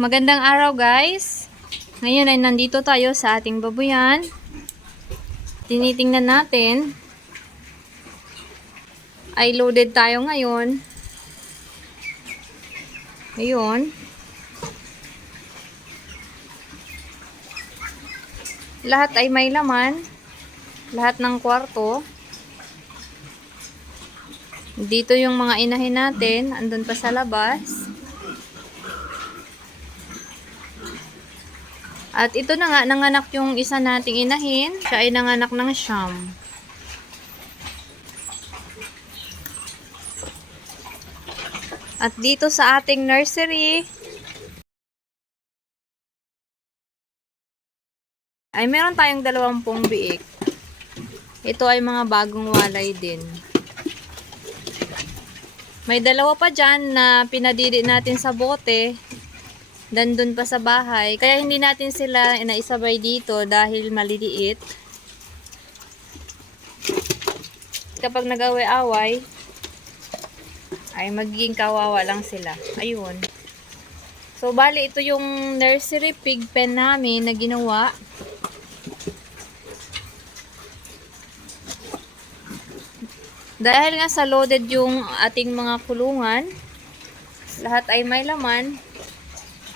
magandang araw guys. Ngayon ay nandito tayo sa ating babuyan. Tinitingnan natin. Ay loaded tayo ngayon. Ayun. Lahat ay may laman. Lahat ng kwarto. Dito yung mga inahin natin. Andun pa sa labas. At ito na nga, nanganak yung isa nating inahin. Siya ay nanganak ng siyam. At dito sa ating nursery, ay meron tayong dalawampung biik. Ito ay mga bagong walay din. May dalawa pa dyan na pinadidi natin sa bote. Dandun pa sa bahay. Kaya hindi natin sila inaisabay dito dahil maliliit. Kapag nag-away-away, ay magiging kawawa lang sila. Ayun. So, bali, ito yung nursery pig pen namin na ginawa. Dahil nga sa loaded yung ating mga kulungan, lahat ay may laman,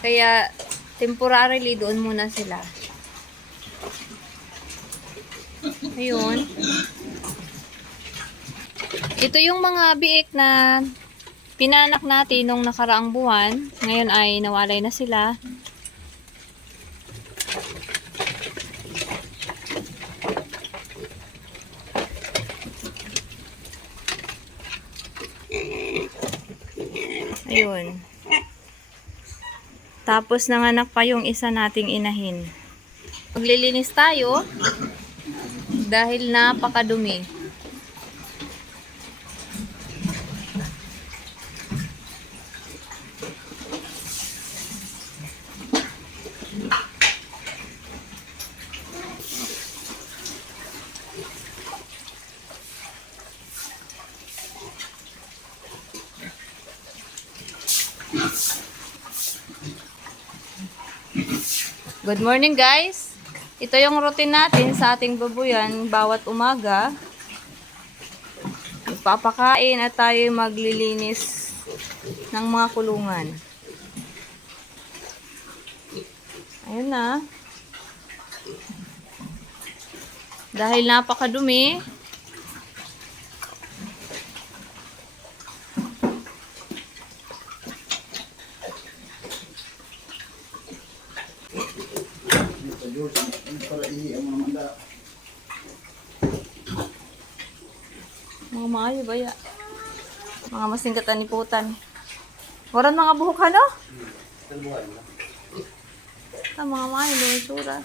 kaya temporarily doon muna sila. Ayun. Ito yung mga biik na pinanak natin nung nakaraang buwan. Ngayon ay nawalay na sila. Ayun. Tapos nanganak pa yung isa nating inahin. Maglilinis tayo dahil napakadumi. Good morning guys! Ito yung routine natin sa ating babuyan bawat umaga. Papakain at tayo maglilinis ng mga kulungan. Ayun na. Dahil napakadumi, mga maayo ba ya? Mga masingkatan ni putan. Waran mga buhok ano? Ah, mga maayo, lumitsura.